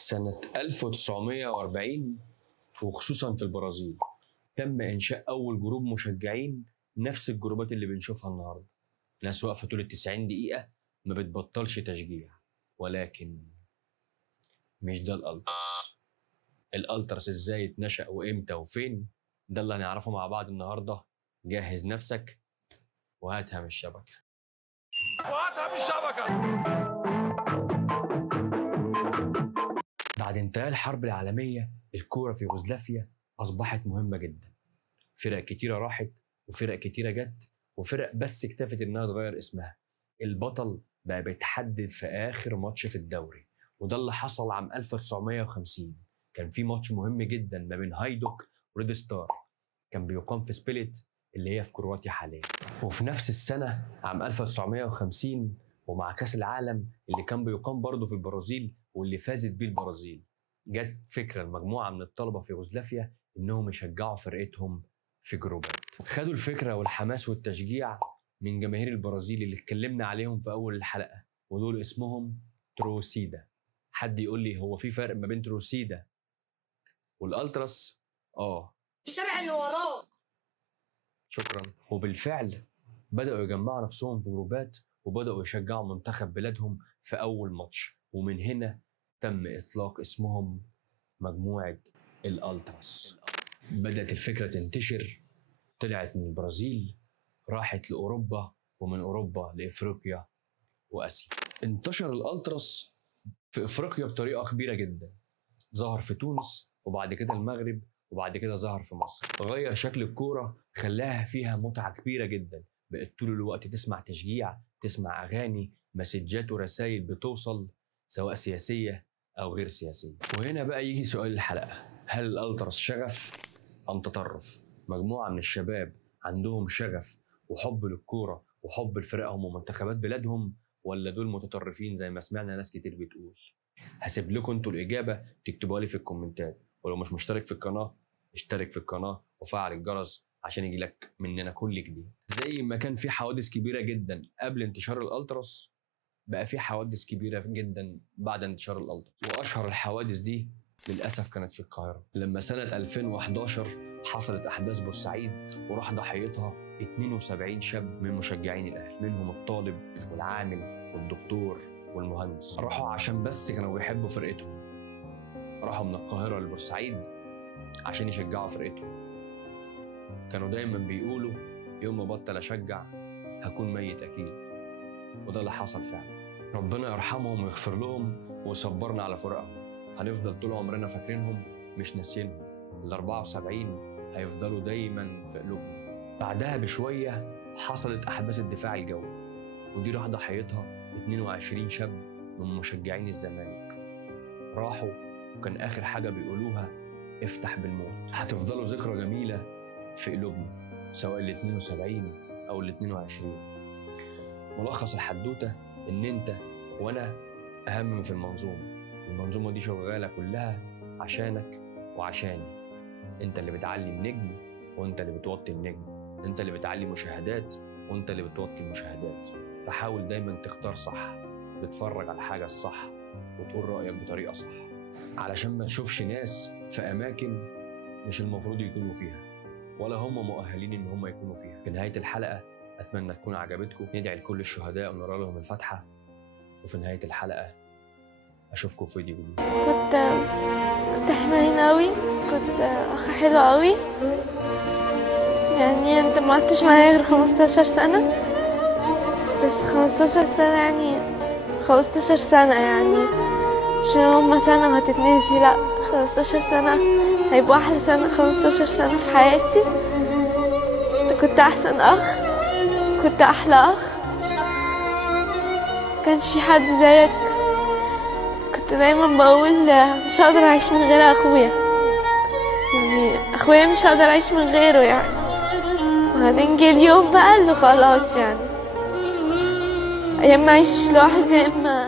سنة 1940 وخصوصا في البرازيل تم إنشاء أول جروب مشجعين نفس الجروبات اللي بنشوفها النهاردة. ناس واقفة طول 90 دقيقة ما بتبطلش تشجيع. ولكن مش ده الألتراس. الألتراس إزاي اتنشأ وإمتى وفين؟ ده اللي هنعرفه مع بعض النهاردة. جهز نفسك وهاتها من الشبكة. بعد انتهاء الحرب العالمية الكورة في يوغوسلافيا أصبحت مهمة جدا. فرق كتيرة راحت وفرق كتيرة جت وفرق بس اكتفت إنها تغير اسمها. البطل بقى بيتحدد في آخر ماتش في الدوري، وده اللي حصل عام 1950. كان في ماتش مهم جدا ما بين هايدوك وريد ستار، كان بيقام في سبليت اللي هي في كرواتيا حاليا. وفي نفس السنة عام 1950 ومع كأس العالم اللي كان بيقام برضه في البرازيل واللي فازت بيه البرازيل، جت فكرة لمجموعة من الطلبة في يوغوسلافيا إنهم يشجعوا فرقتهم في جروبات. خدوا الفكرة والحماس والتشجيع من جماهير البرازيل اللي اتكلمنا عليهم في أول الحلقة، ودول اسمهم تروسيدا. حد يقول لي هو في فرق ما بين تروسيدا والألتراس؟ الشارع اللي وراه. شكرا. وبالفعل بدأوا يجمعوا نفسهم في جروبات وبدأوا يشجعوا منتخب بلادهم في أول ماتش، ومن هنا تم إطلاق اسمهم مجموعة الألتراس. بدأت الفكرة تنتشر، طلعت من البرازيل راحت لأوروبا، ومن أوروبا لإفريقيا وآسيا. انتشر الألتراس في إفريقيا بطريقة كبيرة جدا، ظهر في تونس وبعد كده المغرب وبعد كده ظهر في مصر. غير شكل الكورة، خلاها فيها متعة كبيرة جدا، بقت طول الوقت تسمع تشجيع، تسمع أغاني، مسجات ورسائل بتوصل سواء سياسية أو غير سياسية. وهنا بقى يجي سؤال الحلقة: هل الألتراس شغف أم تطرف؟ مجموعة من الشباب عندهم شغف وحب للكورة وحب لفرقهم ومنتخبات بلادهم، ولا دول متطرفين زي ما سمعنا ناس كتير بتقول؟ هسيب لكم انتوا الإجابة تكتبوها لي في الكومنتات، ولو مش مشترك في القناة اشترك في القناة وفعل الجرس عشان يجيلك مننا كل جديد. زي ما كان في حوادث كبيرة جدا قبل انتشار الألتراس، بقى في حوادث كبيرة جدا بعد انتشار الألتراس. وأشهر الحوادث دي للأسف كانت في القاهرة، لما سنة 2011 حصلت أحداث بورسعيد وراح ضحيتها 72 شاب من مشجعين الأهلي، منهم الطالب والعامل والدكتور والمهندس. راحوا عشان بس كانوا بيحبوا فرقتهم، راحوا من القاهرة لبورسعيد عشان يشجعوا فرقتهم. كانوا دايما بيقولوا يوم ما بطل أشجع هكون ميت أكيد، وده اللي حصل فعلا. ربنا يرحمهم ويغفر لهم ويصبرنا على فراقهم. هنفضل طول عمرنا فاكرينهم مش ناسينهم. ال74 هيفضلوا دايما في قلوبنا. بعدها بشوية حصلت أحداث الدفاع الجوي، ودي راح ضحيتها 22 شاب من مشجعين الزمالك. راحوا وكان آخر حاجة بيقولوها افتح بالموت. هتفضلوا ذكرى جميلة في قلوبنا سواء ال 72 أو ال 22. ملخص الحدوتة إن أنت وأنا أهم في المنظومة. المنظومة دي شغالة كلها عشانك وعشاني. أنت اللي بتعلي النجم وأنت اللي بتوطي النجم، أنت اللي بتعلي مشاهدات وأنت اللي بتوطي المشاهدات. فحاول دايما تختار صح، تتفرج على الحاجة الصح وتقول رأيك بطريقة صح، علشان ما تشوفش ناس في أماكن مش المفروض يكونوا فيها ولا هم مؤهلين إن هم يكونوا فيها. في نهاية الحلقة أتمنى تكون عجبتكم، ندعي لكل الشهداء ونرى لهم الفاتحة، وفي نهاية الحلقة أشوفكم في فيديو جديد. كنت حنين قوي، كنت أخ حلو قوي. يعني أنت ما قعدتش معايا غير 15 سنة، بس 15 سنة يعني 15 سنة يعني مش هما سنة وهتتنسي، لأ 15 سنة هيبقوا أحلى سنة. 15 سنة في حياتي. أنت كنت أحسن أخ، كنت أحلى أخ، مكانش في حد زيك. كنت دايما بقول مش هقدر أعيش من غير أخويا، يعني أخويا مش هقدر أعيش من غيره يعني. وبعدين جه اليوم بقى اللي خلاص يعني، يا اما اعيش لوحدي يا اما